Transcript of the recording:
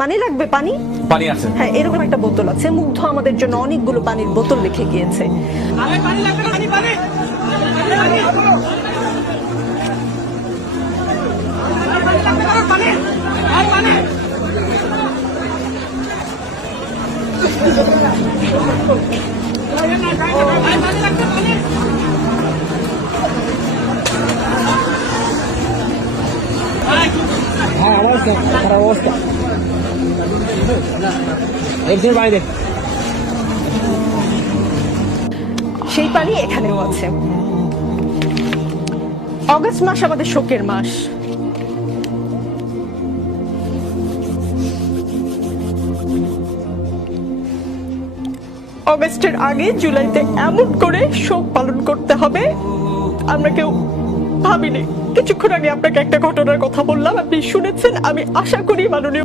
পানি লাগবে? পানি পানি আছে। হ্যাঁ, এরকম একটা বোতল আছে। মুগ্ধ আমাদের জন্য অনেকগুলো পানির বোতল রেখে গিয়েছে। পানি লাগবে, পানি পানি হ্যাঁ অবস্থা খারাপ অবস্থা একদিন বাইরে সেই পানি এখানেও আছে। অগস্ট মাস আমাদের শোকের মাস। অগস্টের আগে জুলাইতে এমন করে শোক পালন করতে হবে আমরা কেউ ভাবিনি। কিছুক্ষণ আগে আপনাকে একটা ঘটনার কথা বললাম, আপনি শুনেছেন। আমি আশা করি মাননীয়